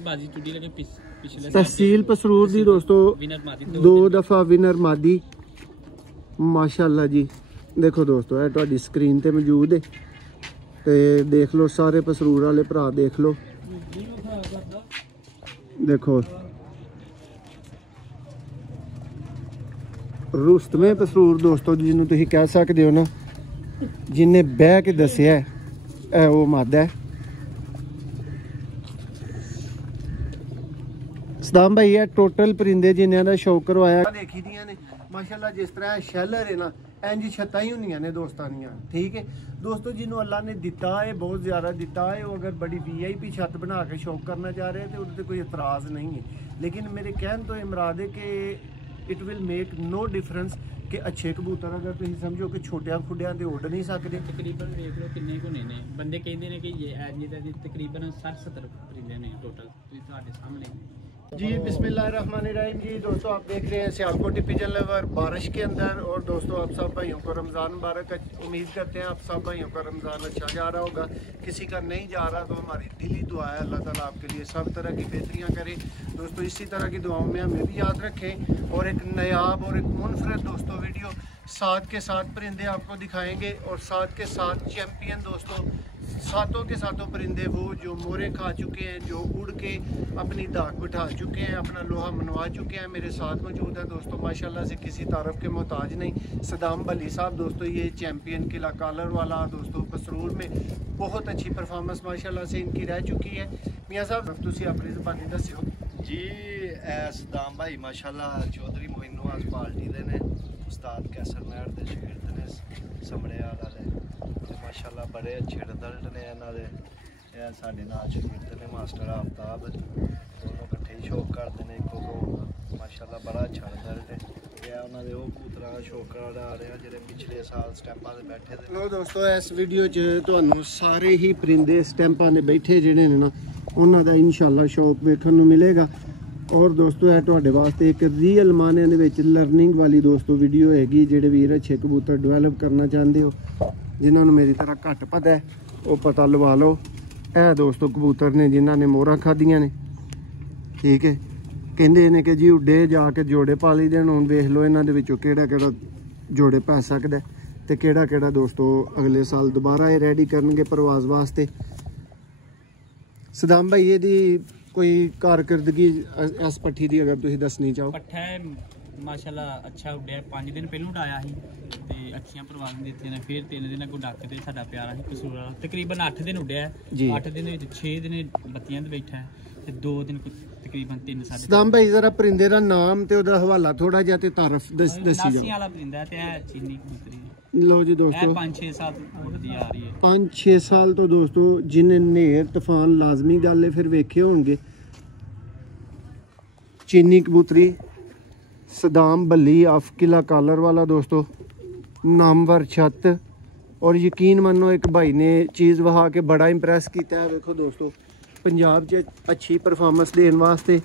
बाजी टूटी लगे पिछले तहसील पसरूर दी दोस्तों दो दफा विनर मादी माशाल्लाह जी। देखो दोस्तों है तुहाडी स्क्रीन ते मौजूद है ते देख लो सारे पसरूर वाले भरा देख लो। देखो रुस्तमे पसरूर दोस्तों जिन्होंने तुसीं कह सकते हो ना, जिन्हें बह के दसिया है वो मादा है। सदाम भाई है टोटल परिंदे जिन्हों का शौक करवाया देखी दियां ने माशाल्लाह। जिस तरह शैलर है ना इंज छत्तां ही होंदियां ने दोस्तां दियां, ठीक है दोस्तों। जिन्हों अल्लाह ने दिता है बहुत ज़्यादा दिता है, वो अगर बड़ी VIP छत बना के शौक करना चाह रहे हैं तो उससे कोई एतराज़ नहीं है। लेकिन मेरे कहने तो इमराद है कि it will make no difference कि अच्छे कबूतर अगर तुम समझो कि छोटिया खुडिया तो उड़ नहीं सकते। तकरीबन देख लो किन्ने को ने बंदे कहते हैं कि ये तकरीबन 60-70 परिंदे ने टोटल तुम्हारे सामने जी। बिस्मिल्लाहिर्रहमानिर्रहीम जी। दोस्तों आप देख रहे हैं सियालकोट पिजन लवर बारिश के अंदर। और दोस्तों आप सब भाइयों को रमज़ान मुबारक। उम्मीद करते हैं आप सब भाइयों का रमज़ान अच्छा जा रहा होगा। किसी का नहीं जा रहा तो हमारी दिली दुआ है अल्लाह ताला आपके लिए सब तरह की बेहतरियाँ करे। दोस्तों इसी तरह की दुआओं में हमें भी याद रखें। और एक नायाब और एक मुनफरद दोस्तों वीडियो साथ के साथ परिंदे आपको दिखाएंगे और साथ के साथ चैम्पियन दोस्तों सातों के सातों परिंदे वो जो मोरे खा चुके हैं, जो उड़ के अपनी दाग बिठा चुके हैं, अपना लोहा मनवा चुके हैं, मेरे साथ मौजूद हैं दोस्तों। माशाल्लाह से किसी तारफ़ के मोहताज नहीं। सदाम बली साहब दोस्तों ये चैम्पियन किला कॉलर वाला दोस्तों पसरूर में बहुत अच्छी परफॉर्मेंस माशाल्लाह से इनकी रह चुकी है। मियाँ साहब तुसी अपनी ज़बानी दस्यो जी। सदाम भाई माशाल्लाह चौधरी मोइनुआज पार्टी दे ने उस्ताद कैसर महर दे शागिर्द ने समड़ियाल वाले ते माशाल्लाह बड़े अच्छे रिजल्ट ने इन्हां दे। साडे नाल शागिर्द ने मास्टर आफ्ताब दोनों इकट्ठे ही शौक करते हैं इको को माशाल्लाह बड़ा अच्छा रिजल्ट है। उन्होंने वो कबूतरां दा शौक करा रहे हैं जेह्ड़े पिछले साल स्टैंपां ते बैठे थे। लो दोस्तों इस वीडियो च तुहानूं सारे ही परिंदे स्टैंपां ते बैठे जिहड़े ने ना उन्हां दा इंशाल्लाह शौक वेखण नूं मिलेगा। और दोस्तों है तुहाडे वास्ते एक रियल माने दे विच लर्निंग वाली दोस्तों वीडियो हैगी। जेह्ड़े वीर अच्छे कबूतर डिवेलप करना चाहते हो, जिन्हां नूं मेरी तरह घट पता है वो पता लवा लो। है दोस्तों कबूतर ने जिन्हां ने मोहरां खादियां ने, ठीक है कहंदे ने कि जी उड्डे जाके जोड़े पाली देन। हुण वेख लो इन्हां दे विचों केड़ा केड़ा जोड़े पै सकदा ते केड़ा केड़ा दोस्तों अगले साल दोबारा ये रेडी करनगे परवाज़ वास्ते। सदाम भाई एदी कोई कारकर्दगी इस पट्ठी दी अगर तुसीं दसनी चाहो। पट्ठा है माशाल्लाह अच्छा उड्डिया 5 दिन पहलू उड़ाया ही ते अच्छियां परवाज़ दित्तियां ने। फिर 3 दिन अगों डक ते साडा प्यारा ही कसूर वाला तकरीबन 8 दिन उड्डिया। 8 दिन विच 6 दिन बत्तियां ते बैठा है ते 2 दिन तकरीबन 3-4। सदाम भाई जरा परिंदे दा नाम ते ओदा हवाला थोड़ा जिहा ते तारफ दसी जाओ। वाला परिंदा ते है चीनी कबूतरी। लो जी दोस्तों 5-6 साल उड़दी आ रही है। 5-6 साल तो दोस्तों जिन्हें नेर तूफान लाजमी गल है फिर वेखे होंगे। चीनी कबूतरी सदाम बली ऑफ किला कॉलर वाला दोस्तों नामवर छत। और यकीन मनो एक भाई ने चीज़ वहा के बड़ा इंप्रैस किया है। देखो दोस्तों पंजाब च अच्छी परफॉर्मेंस देने वास्ते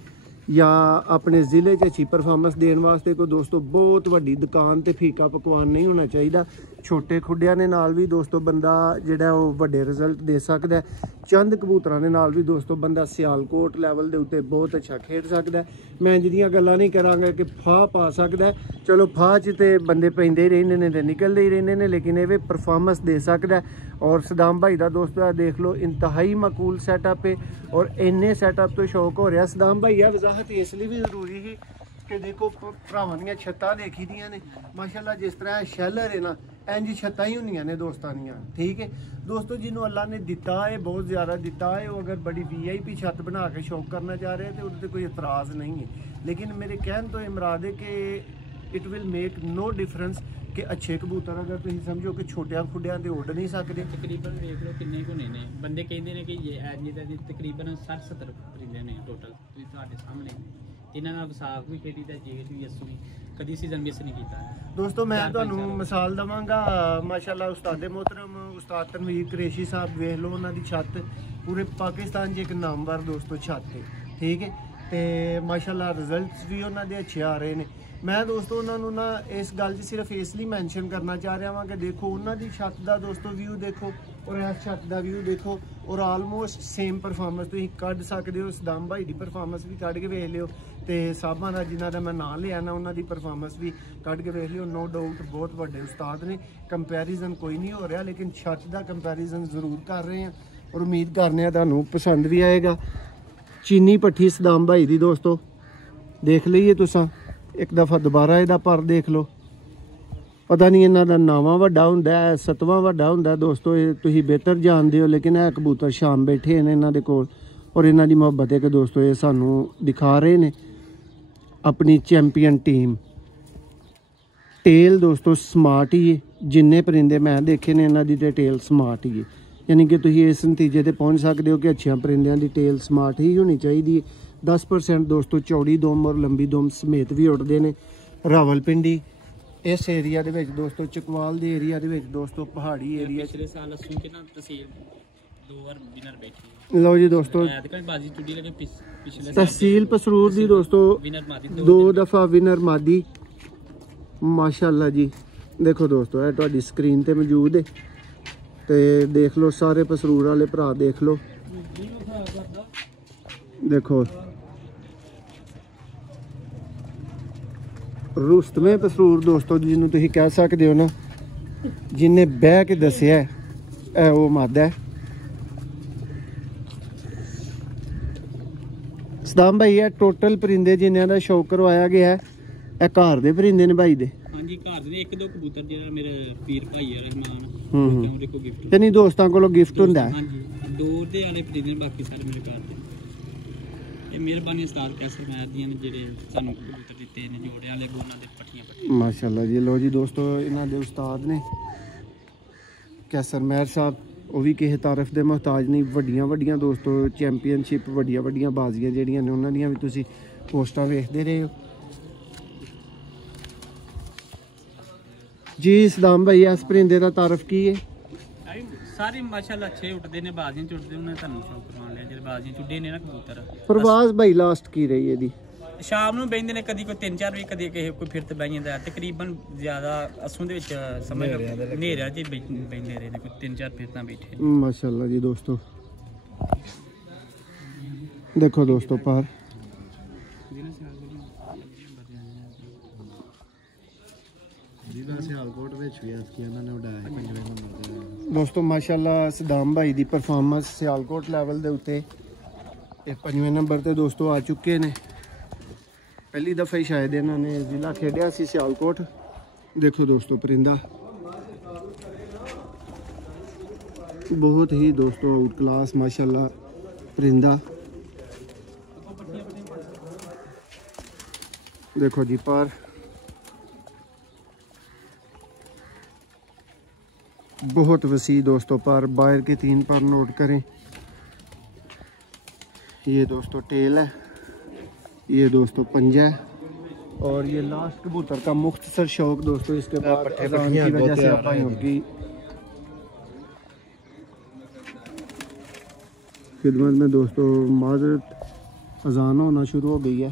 या अपने ज़िले च अच्छी परफॉर्मेंस देने वास्ते कोई दोस्तों बहुत वड्डी दुकान ते फीका पकवान नहीं होना चाहिए। छोटे खुडिया ने नाल भी दोस्तों बंदा जिहड़ा वो वड्डे रिजल्ट दे सकदा है। चंद कबूतरां दे नाल भी दोस्तों बंदा सियालकोट लैवल दे उत्ते बहुत अच्छा खेड सकदा है। मैं जिहदियां गल्लां नहीं करांगा कि फाह पा सकदा है, चलो फाह च ते बंदे पैंदे ही रहिंदे ने ते निकलदे ही रहिंदे ने, लेकिन ये परफॉर्मेंस दे सकदा है। और सदाम भाई का दोस्तों देख लो इंतहाई मकूल सैटअप है और इन्ने सैटअप तो शौक हो रहा। सदाम भाई है वजाहत इसलिए भी जरूरी है कि देखो भरावां दियां छत्तां देखी दियां ने माशाल्लाह। जिस तरह शैलर है ना इंज छत्तां ही होंदियां ने दोस्तां दियां, ठीक है दोस्तों। जिन्हों अल्लाह ने दिता है बहुत ज़्यादा दिता है, वो अगर बड़ी VIP छत बना के शौक करना चाह रहे हैं तो उससे कोई एतराज़ नहीं है। लेकिन मेरे कहने तो इमराद है कि it will make no difference कि अच्छे कबूतर अगर तुम समझो कि छोटिया खुडिया तो उड़ नहीं सकते। तकरीबन देख लो किन्ने को ने बंदे कहते हैं कि ये तकरीबन 60-70 परिंदे ने टोटल तुम्हारे सामने। इन्हां नाल विसाख भी खेडी ते जेठ भी अस्सू भी कदी सीजन मिस नहीं किया। दोस्तों मैं तुहानू मिसाल दवांगा माशाल्लाह उस्ताद मोहतरम उस्ताद तनवीर कुरैशी साहब वेख लो उन्हां दी छत पूरे पाकिस्तान च एक नामवर दोस्तों छत है, ठीक है तो माशाल्लाह रिजल्ट्स भी उन्हां दे अच्छे आ रहे हैं। मैं दोस्तों उन्होंने ना इस गल सिर्फ इसलिए मैंशन करना चाह रहा हाँ कि देखो उन्होंने छत का दोस्तों व्यू देखो और इस छत का व्यू देखो और आलमोस्ट सेम परफॉर्मेंस तुम कढ़ सकते हो। सदाम भाई की परफॉर्मेंस भी कढ़ के वेख लियो तो साहबा का जिन्हों का मैं नाम लिया ना उन्होंने परफॉर्मेंस भी कढ़ के वेख लियो। नो डाउट बहुत बड़े उस्ताद ने, कंपैरिजन कोई नहीं हो रहा लेकिन छत का कंपैरिजन जरूर कर रहे हैं और उम्मीद करने हैं तुहानू पसंद भी आएगा। चीनी भट्ठी सदाम भाई दी दोस्तों देख लीए तुसा एक दफ़ा दोबारा इहदा पर देख लो। पता नहीं इन्हों का नावां वड्डा हुंदा है 7वां वड्डा हुंदा है दोस्तों, ये तुसीं बेहतर जानते हो। लेकिन है कबूतर शाम बैठे हैं इन्हों के कोल और इन्हों की मुहब्बत है कि दोस्तों ये सानू दिखा रहे हैं अपनी चैंपियन टीम। टेल दोस्तों स्मार्ट ही है, जिन्ने परिंदे मैं देखे ने इन्हों की टेल स्मार्ट ही है। यानी कि तुसीं इस नतीजे ते पहुँच सकते हो कि अच्छिया परिंदियां की टेल स्मार्ट ही होनी चाहिए। 10% दोस्तों चौड़ी दुम और लंबी दुम समेत भी उड़ते हैं। रावलपिंडी इस एरिया दे विच दोस्तों चकवाल दे एरिया दे विच दोस्तों पहाड़ी एरिया पिछले साल असू के ना तहसील 2 बार विनर बैठी। लो जी दोस्तों बाजी टूटी लगे पिछले तहसील पसरूर दी दोस्तों विनर मादी 2 दफ़ा विनर मादी माशाअल्लाह जी। देखो दोस्तों है तुहाडी स्क्रीन ते मौजूद है ते देख लो सारे पसरूर वाले भरा देख लो। देखो रुस्तमे पसरूर दोस्तों जिन्होंने तुसीं कह सकते हो ना जिन्हें बह के दसिया है वो मादा है। सदाम भाई है टोटल परिंदे जिन्हों का शौक करवाया गया है ਇਹ ਘਰ ਦੇ परिंदे ने भाई दे। ਹਾਂਜੀ ਘਰ ਦੇ 1-2 ਕਬੂਤਰ ਜਿਹੜਾ ਮੇਰੇ ਪੀਰ ਭਾਈ ਹੈ ਰਹਿਮਾਨ ਉਹਦੇ ਕੋ ਗਿਫਟ ਯਾਨੀ ਦੋਸਤਾਂ ਕੋਲੋਂ ਗਿਫਟ ਹੁੰਦਾ ਹੈ। ਹਾਂਜੀ ਦੂਰ ਦੇ ਵਾਲੇ परिंदे ਬਾਕੀ ਸਾਰੇ ਮੇਰੇ ਘਰ ਦੇ। ਇਹ ਮਿਹਰਬਾਨੀ ਉਸਤਾਦ ਕੈਸਰ ਮਹਿਰ ਦੀਆਂ ਨੇ ਜਿਹੜੇ ਸਾਨੂੰ ਕਬੂਤਰ ਦਿੱਤੇ ਨੇ ਜੋੜਿਆਂ ਵਾਲੇ ਗੋਨਾਂ ਦੇ ਪੱਠੀਆਂ माशाअल्लाह जी। लो जी दोस्तों इन्हों के उस्ताद ने कैसर महर साहब वो भी किसी तारीफ के मुहताज नहीं। वड्डियां वड्डियां दोस्तों चैंपीयनशिप वड्डियां वड्डियां बाजियां जिहड़ियां ने उन्हां दियां भी तुसीं पोस्टां वेखदे रहे हो जी। सदाम भाई इस परिंदे का तारफ की है सारी माशाअल्लाह अच्छे उठते ने बाजियां चुटते उन्हें तुहानू शौक करवा लिया ਜਿਹੜੇ ਬਾਜ਼ੀਆਂ ਚੁੱਡੇ ਨੇ ਨਾ ਕਬੂਤਰ। प्रवास भाई लास्ट की रही है दी ਸ਼ਾਮ ਨੂੰ ਬੈਠਦੇ ਨੇ ਕਦੀ ਕੋਈ 3-4 ਵਜੇ ਕਦੀ ਕਿਸੇ ਕੋਈ ਫਿਰ ਤੇ ਬਹਿ ਜਾਂਦਾ ਤਕਰੀਬਨ ਜ਼ਿਆਦਾ ਅਸੂ ਦੇ ਵਿੱਚ ਸਮਝ ਹਨੇਰਿਆਂ 'ਚ ਬੈਠਦੇ ਰਹੇ ਨੇ ਕੋਈ 3-4 ਫਿਰ ਤਾਂ ਬੈਠੇ। माशाअल्लाह जी दोस्तों देखो दोस्तों पर दोस्तों माशाअल्लाह सदाम भाई की परफॉर्मेंस सियालकोट लैवल के उत्ते 5वें नंबर ते दोस्तों आ चुके ने। पहली दफ़ा ही शायद इन्होंने जिला खेडिया सी सियालकोट। देखो दोस्तों परिंदा बहुत ही दोस्तों आउट क्लास माशाअल्लाह परिंदा। देखो जी पर बहुत वसी दोस्तों पर बाहर के 3 पर नोट करें। ये दोस्तों टेल है, ये दोस्तों पंजा है और ये लास्ट कबूतर का मुख्तसर शौक दोस्तों। इसके बाद अज़ान की वजह से आप होगी खिदमत में दोस्तों माजरत अज़ान होना शुरू हो गई है।